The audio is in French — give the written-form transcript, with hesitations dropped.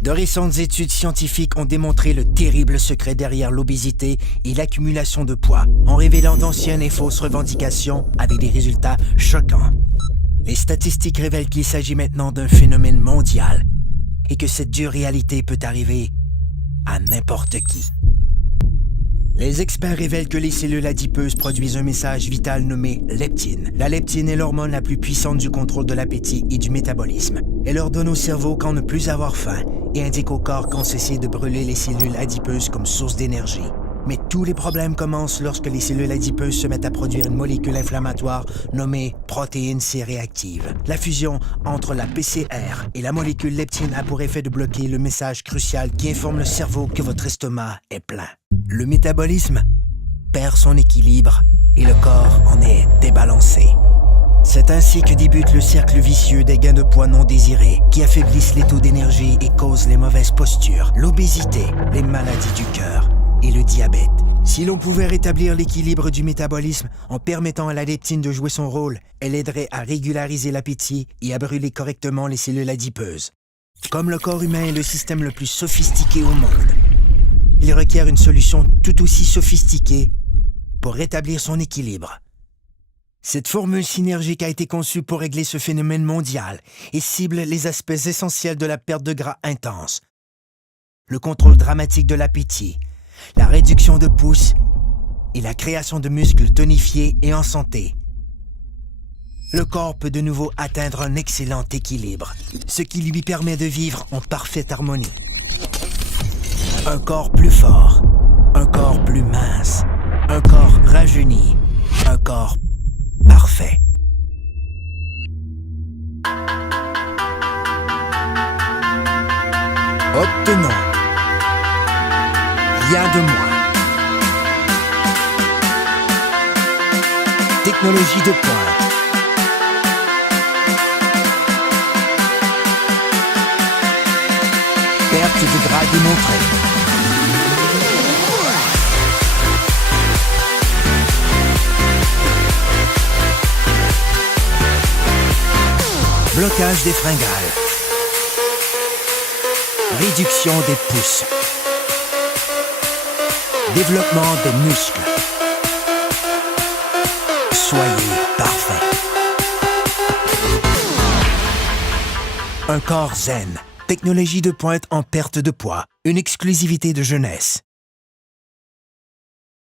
De récentes études scientifiques ont démontré le terrible secret derrière l'obésité et l'accumulation de poids, en révélant d'anciennes et fausses revendications avec des résultats choquants. Les statistiques révèlent qu'il s'agit maintenant d'un phénomène mondial et que cette dure réalité peut arriver à n'importe qui. Les experts révèlent que les cellules adipeuses produisent un message vital nommé leptine. La leptine est l'hormone la plus puissante du contrôle de l'appétit et du métabolisme. Elle ordonne au cerveau quand ne plus avoir faim et indique au corps quand cesser de brûler les cellules adipeuses comme source d'énergie. Mais tous les problèmes commencent lorsque les cellules adipeuses se mettent à produire une molécule inflammatoire nommée protéine C réactive. La fusion entre la PCR et la molécule leptine a pour effet de bloquer le message crucial qui informe le cerveau que votre estomac est plein. Le métabolisme perd son équilibre et le corps en est débalancé. C'est ainsi que débute le cercle vicieux des gains de poids non désirés qui affaiblissent les taux d'énergie et causent les mauvaises postures, l'obésité, les maladies du cœur et le diabète. Si l'on pouvait rétablir l'équilibre du métabolisme en permettant à la leptine de jouer son rôle, elle aiderait à régulariser l'appétit et à brûler correctement les cellules adipeuses. Comme le corps humain est le système le plus sophistiqué au monde, il requiert une solution tout aussi sophistiquée pour rétablir son équilibre. Cette formule synergique a été conçue pour régler ce phénomène mondial et cible les aspects essentiels de la perte de gras intense, le contrôle dramatique de l'appétit, la réduction de pouces et la création de muscles tonifiés et en santé. Le corps peut de nouveau atteindre un excellent équilibre, ce qui lui permet de vivre en parfaite harmonie. Un corps plus fort, un corps plus mince, un corps rajeuni, un corps parfait. Obtenons rien de moins. Technologie de pointe. Perte de gras démontrée. Blocage des fringales. Réduction des pouces. Développement des muscles. Soyez parfait. Un corps zen. Technologie de pointe en perte de poids. Une exclusivité de jeunesse.